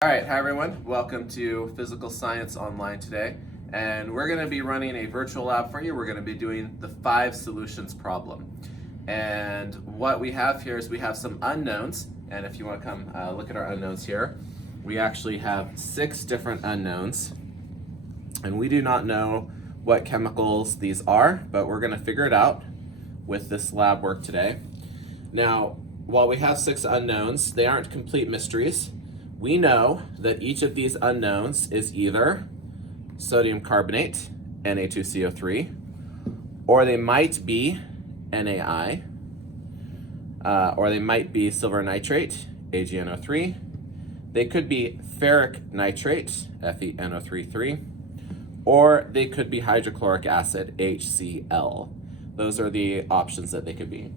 All right, hi everyone. Welcome to Physical Science Online today. And we're going to be running a virtual lab for you. We're going to be doing the 5 solutions problem. And what we have here is we have some unknowns. And if you want to come look at our unknowns here, we actually have 6 different unknowns. And we do not know what chemicals these are, but we're going to figure it out with this lab work today. Now, while we have 6 unknowns, they aren't complete mysteries. We know that each of these unknowns is either sodium carbonate, Na2CO3, or they might be NaI, or they might be silver nitrate, AgNO3. They could be ferric nitrate, FeNO3, or they could be hydrochloric acid, HCl. Those are the options that they could be.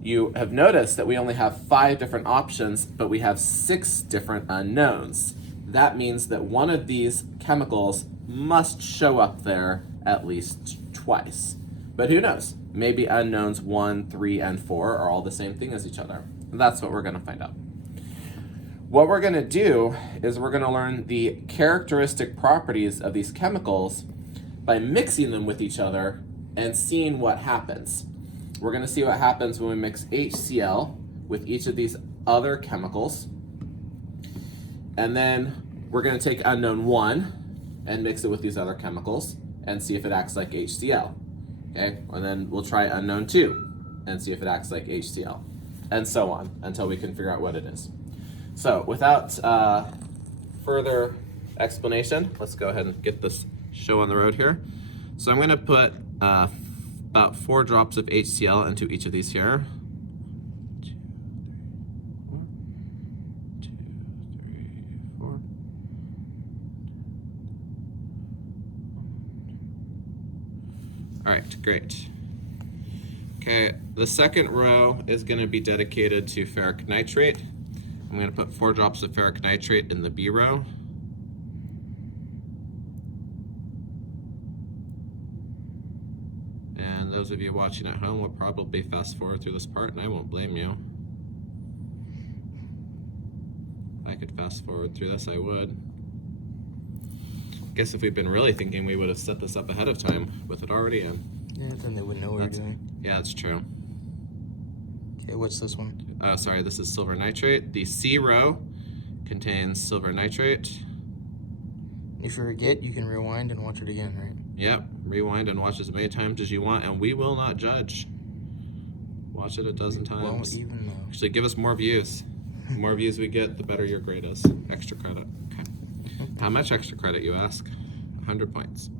You have noticed that we only have 5 different options, but we have 6 different unknowns. That means that one of these chemicals must show up there at least twice. But who knows? Maybe unknowns 1, 3, and 4 are all the same thing as each other. And that's what we're going to find out. What we're going to do is we're going to learn the characteristic properties of these chemicals by mixing them with each other and seeing what happens. We're going to see what happens when we mix HCl with each of these other chemicals. And then we're going to take unknown 1 and mix it with these other chemicals and see if it acts like HCl. Okay? And then we'll try unknown 2 and see if it acts like HCl. And so on until we can figure out what it is. So without further explanation, let's go ahead and get this show on the road here. So I'm going to put about 4 drops of HCl into each of these here. 2, 3, 4. 1, 2, 3, 4. All right, great. Okay, the second row is going to be dedicated to ferric nitrate. I'm going to put 4 drops of ferric nitrate in the B row. And those of you watching at home will probably fast forward through this part, and I won't blame you. If I could fast forward through this, I would. I guess if we'd been really thinking, we would have set this up ahead of time with it already in. Yeah, then they wouldn't know what we're doing. Yeah, that's true. Okay, what's this one? Sorry, this is silver nitrate. The C row contains silver nitrate. If you forget, you can rewind and watch it again, right? Yep, rewind and watch as many times as you want, and we will not judge. Watch it a dozen times. Won't even know. Actually, give us more views. The more views we get, the better your grade is. Extra credit. Okay. How much extra credit, you ask? 100 points.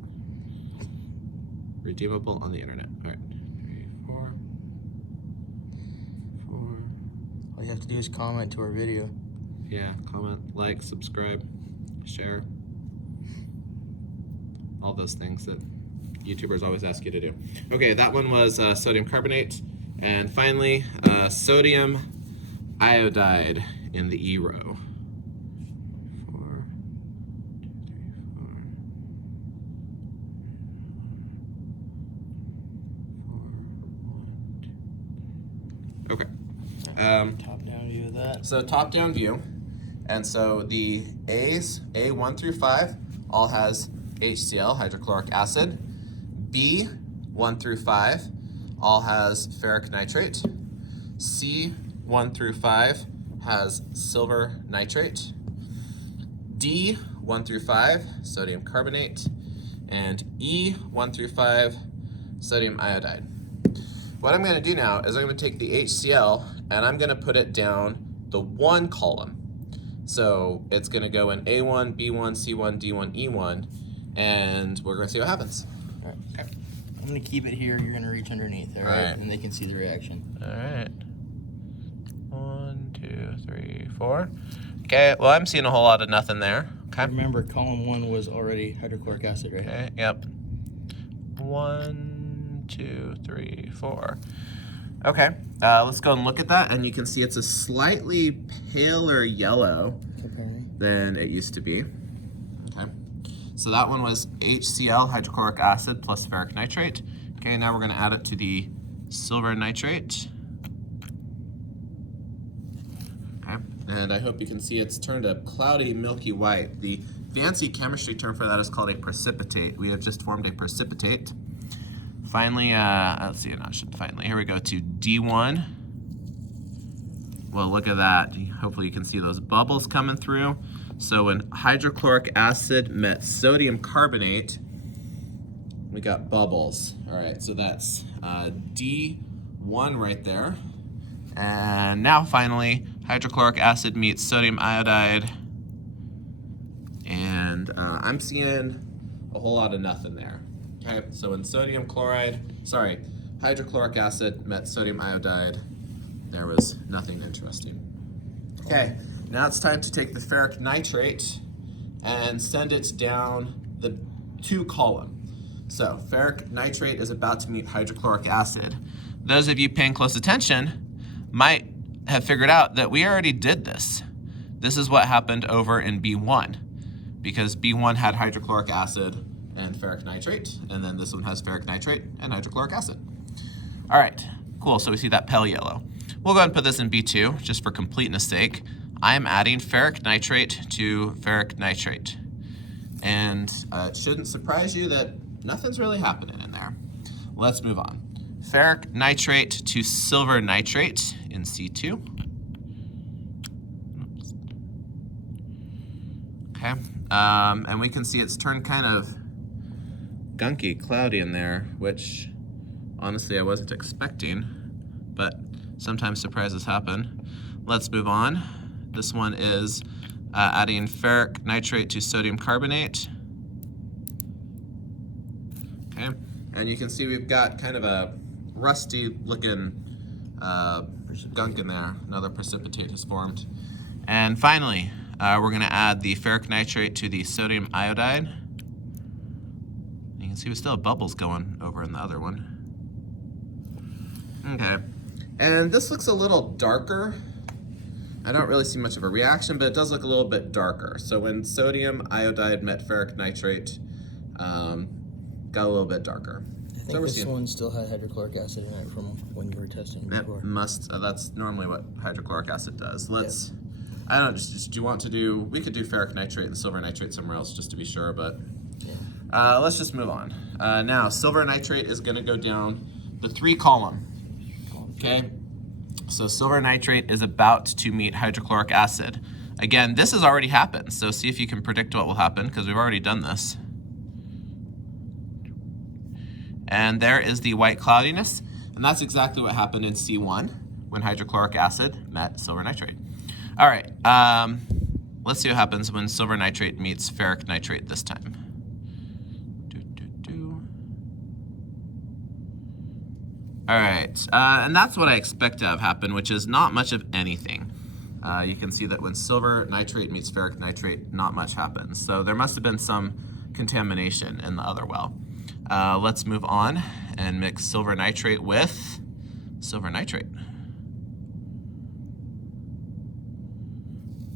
Redeemable on the internet. All right. 3, 4, 4. All you have to do is comment to our video. Yeah, comment, like, subscribe, share. All those things that YouTubers always ask you to do. Okay, that one was sodium carbonate. And finally, sodium iodide in the E row. 4, 2, 3, 4. 4, 1, 2. Okay. Top-down view of that. So top-down view. And so the A's, A1 through 5, all has HCl, hydrochloric acid. B, 1 through 5, all has ferric nitrate. C, 1 through 5, has silver nitrate. D, 1 through 5, sodium carbonate. And E, 1 through 5, sodium iodide. What I'm going to do now is I'm going to take the HCl and I'm going to put it down the 1 column. So it's going to go in A1, B1, C1, D1, E1. And we're going to see what happens. All right. Okay. I'm going to keep it here. You're going to reach underneath, all right? And they can see the reaction. All right. 1, 2, 3, 4. Okay, well, I'm seeing a whole lot of nothing there. Okay. Remember, column 1 was already hydrochloric acid, right? Okay, yep. 1, 2, 3, 4. Okay, let's go and look at that. And you can see it's a slightly paler yellow than it used to be. Okay. So that one was HCl, hydrochloric acid, plus ferric nitrate. Okay, now we're going to add it to the silver nitrate. Okay, And I hope you can see it's turned a cloudy, milky white. The fancy chemistry term for that is called a precipitate. We have just formed a precipitate. Finally, let's see, not should finally. Here we go to D1. Well, look at that. Hopefully you can see those bubbles coming through. So when hydrochloric acid met sodium carbonate, we got bubbles. All right, so that's D1 right there. And now finally, hydrochloric acid meets sodium iodide. And I'm seeing a whole lot of nothing there. Okay, so when hydrochloric acid met sodium iodide, there was nothing interesting. Okay, now it's time to take the ferric nitrate and send it down the 2 column. So ferric nitrate is about to meet hydrochloric acid. Those of you paying close attention might have figured out that we already did this. This is what happened over in B1, because B1 had hydrochloric acid and ferric nitrate, and then this one has ferric nitrate and hydrochloric acid. All right, cool, so we see that pale yellow. We'll go ahead and put this in B2, just for completeness sake. I'm adding ferric nitrate to ferric nitrate. And it shouldn't surprise you that nothing's really happening in there. Let's move on. Ferric nitrate to silver nitrate in C2. Oops. Okay, and we can see it's turned kind of gunky, cloudy in there, which honestly I wasn't expecting, but sometimes surprises happen. Let's move on. This one is adding ferric nitrate to sodium carbonate. Okay, and you can see we've got kind of a rusty looking gunk in there. Another precipitate has formed. And finally, we're gonna add the ferric nitrate to the sodium iodide. You can see we still have bubbles going over in the other one. Okay, and this looks a little darker. I don't really see much of a reaction, but it does look a little bit darker. So when sodium iodide met ferric nitrate, got a little bit darker. I think this one still had hydrochloric acid in it from when you were testing it before. It must, that's normally what hydrochloric acid does. Let's, I don't know, do you want to do, we could do ferric nitrate and silver nitrate somewhere else just to be sure, but let's just move on. Now, silver nitrate is gonna go down the 3 column, okay? So silver nitrate is about to meet hydrochloric acid. Again, this has already happened, so see if you can predict what will happen, because we've already done this. And there is the white cloudiness, and that's exactly what happened in C1 when hydrochloric acid met silver nitrate. All right, let's see what happens when silver nitrate meets ferric nitrate this time. All right, and that's what I expect to have happen, which is not much of anything. You can see that when silver nitrate meets ferric nitrate, not much happens. So there must have been some contamination in the other well. Let's move on and mix silver nitrate with silver nitrate.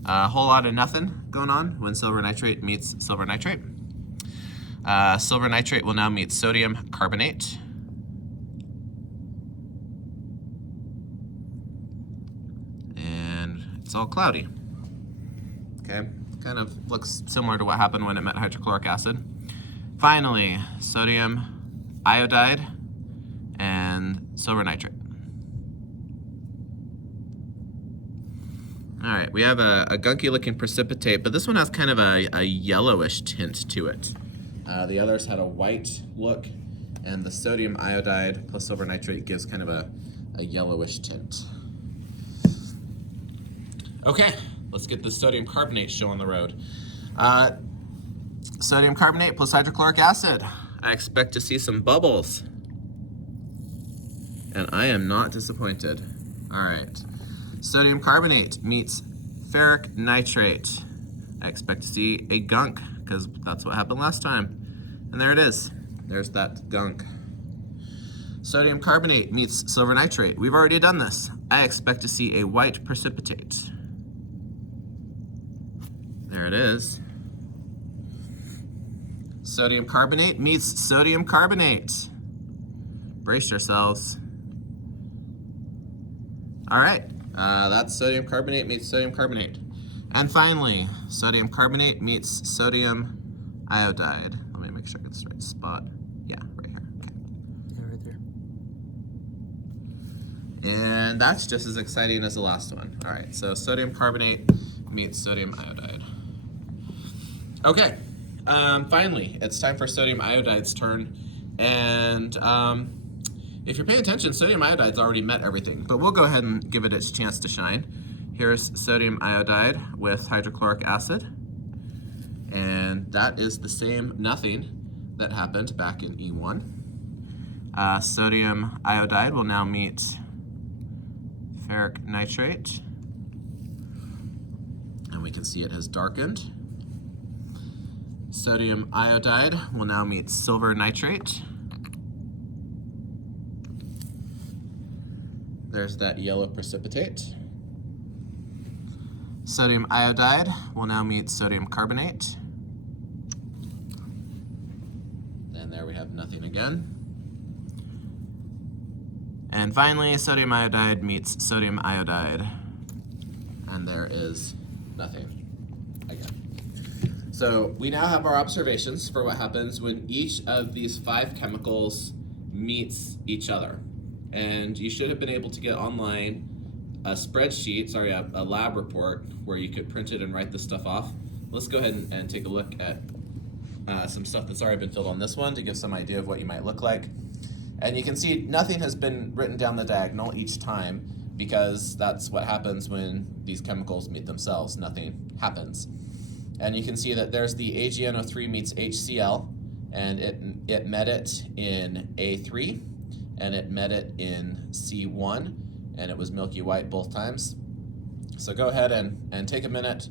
A whole lot of nothing going on when silver nitrate meets silver nitrate. Silver nitrate will now meet sodium carbonate. And it's all cloudy. Okay, kind of looks similar to what happened when it met hydrochloric acid. Finally, sodium iodide and silver nitrate. All right, we have a gunky looking precipitate, but this one has kind of a yellowish tint to it. The others had a white look, and the sodium iodide plus silver nitrate gives kind of a yellowish tint. Okay, let's get the sodium carbonate show on the road. Sodium carbonate plus hydrochloric acid. I expect to see some bubbles. And I am not disappointed. All right. Sodium carbonate meets ferric nitrate. I expect to see a gunk, because that's what happened last time. And there it is. There's that gunk. Sodium carbonate meets silver nitrate. We've already done this. I expect to see a white precipitate. There it is. Sodium carbonate meets sodium carbonate. Brace yourselves. All right, That's sodium carbonate meets sodium carbonate. And finally, sodium carbonate meets sodium iodide. Let me make sure I get the right spot. Yeah, right here. Okay. Yeah, right there. And that's just as exciting as the last one. All right, so sodium carbonate meets sodium iodide. Okay, finally, it's time for sodium iodide's turn. And if you're paying attention, sodium iodide's already met everything, but we'll go ahead and give it its chance to shine. Here's sodium iodide with hydrochloric acid. And that is the same nothing that happened back in E1. Sodium iodide will now meet ferric nitrate. And we can see it has darkened. Sodium iodide will now meet silver nitrate. There's that yellow precipitate. Sodium iodide will now meet sodium carbonate. And there we have nothing again. And finally, sodium iodide meets sodium iodide. And there is nothing again. So we now have our observations for what happens when each of these 5 chemicals meets each other. And you should have been able to get online a spreadsheet, a lab report where you could print it and write this stuff off. Let's go ahead and take a look at some stuff that's already been filled on this one to give some idea of what you might look like. And you can see nothing has been written down the diagonal each time because that's what happens when these chemicals meet themselves. Nothing happens. And you can see that there's the AgNO3 meets HCl, and it met it in A3, and it met it in C1, and it was milky white both times. So go ahead and take a minute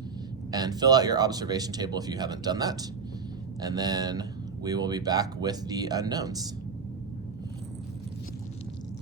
and fill out your observation table if you haven't done that. And then we will be back with the unknowns.